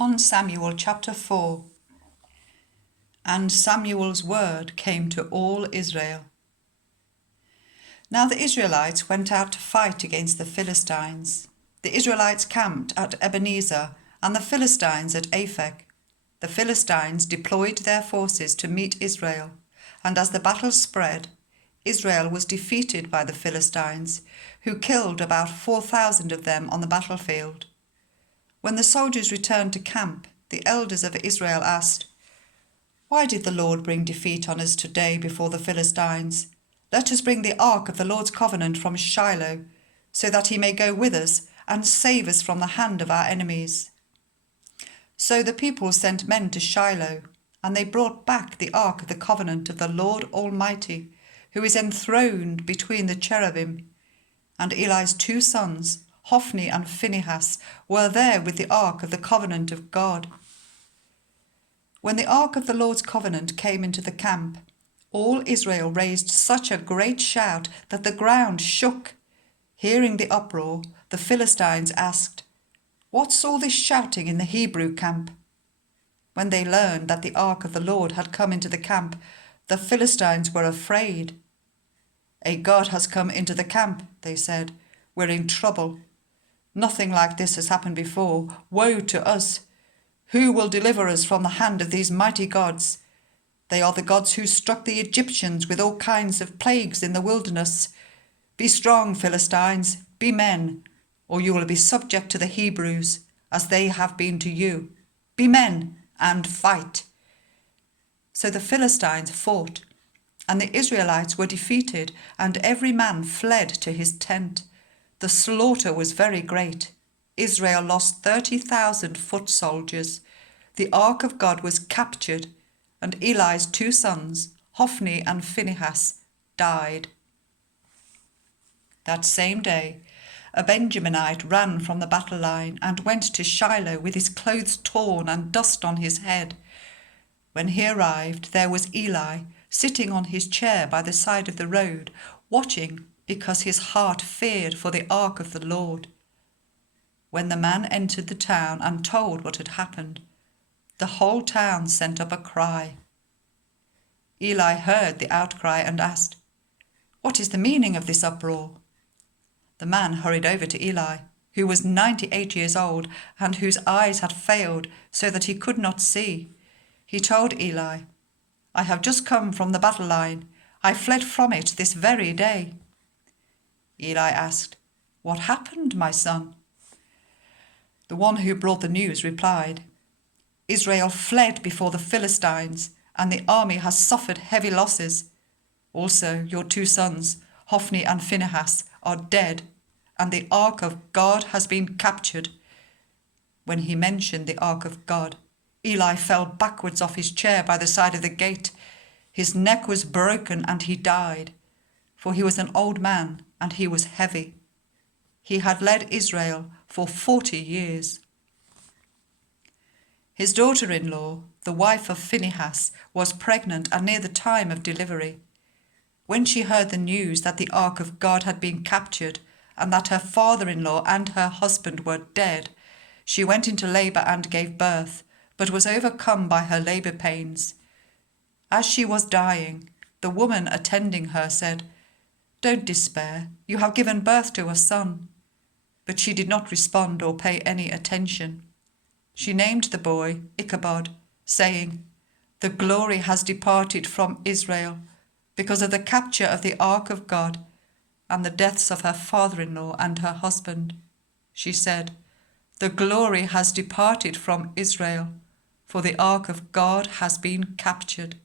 1 Samuel chapter 4. And Samuel's word came to all Israel. Now the Israelites went out to fight against the Philistines. The Israelites camped at Ebenezer, and the Philistines at Aphek. The Philistines deployed their forces to meet Israel, and as the battle spread, Israel was defeated by the Philistines, who killed about 4,000 of them on the battlefield. When the soldiers returned to camp, the elders of Israel asked, "Why did the Lord bring defeat on us today before the Philistines? Let us bring the ark of the Lord's covenant from Shiloh, so that he may go with us and save us from the hand of our enemies." So the people sent men to Shiloh, and they brought back the ark of the covenant of the Lord Almighty, who is enthroned between the cherubim. And Eli's two sons, Hophni and Phinehas, were there with the ark of the covenant of God. When the ark of the Lord's covenant came into the camp, all Israel raised such a great shout that the ground shook. Hearing the uproar, the Philistines asked, "What's all this shouting in the Hebrew camp?" When they learned that the ark of the Lord had come into the camp, the Philistines were afraid. "A god has come into the camp," they said. "We're in trouble. Nothing like this has happened before. Woe to us! Who will deliver us from the hand of these mighty gods? They are the gods who struck the Egyptians with all kinds of plagues in the wilderness. Be strong, Philistines, be men, or you will be subject to the Hebrews, as they have been to you. Be men and fight." So the Philistines fought, and the Israelites were defeated, and every man fled to his tent. The slaughter was very great. Israel lost 30,000 foot soldiers. The ark of God was captured, and Eli's two sons, Hophni and Phinehas, died. That same day, a Benjaminite ran from the battle line and went to Shiloh with his clothes torn and dust on his head. When he arrived, there was Eli sitting on his chair by the side of the road, watching because his heart feared for the ark of the Lord. When the man entered the town and told what had happened, the whole town sent up a cry. Eli heard the outcry and asked, "What is the meaning of this uproar?" The man hurried over to Eli, who was 98 years old and whose eyes had failed so that he could not see. He told Eli, "I have just come from the battle line. I fled from it this very day." Eli asked, "What happened, my son?" The one who brought the news replied, "Israel fled before the Philistines, and the army has suffered heavy losses. Also, your two sons, Hophni and Phinehas, are dead, and the ark of God has been captured." When he mentioned the ark of God, Eli fell backwards off his chair by the side of the gate. His neck was broken and he died, for he was an old man and he was heavy. He had led Israel for 40 years. His daughter-in-law, the wife of Phinehas, was pregnant and near the time of delivery. When she heard the news that the ark of God had been captured and that her father-in-law and her husband were dead, she went into labor and gave birth, but was overcome by her labor pains. As she was dying, the woman attending her said, "Don't despair, you have given birth to a son." But she did not respond or pay any attention. She named the boy Ichabod, saying, "The glory has departed from Israel because of the capture of the ark of God and the deaths of her father-in-law and her husband." She said, "The glory has departed from Israel, for the ark of God has been captured."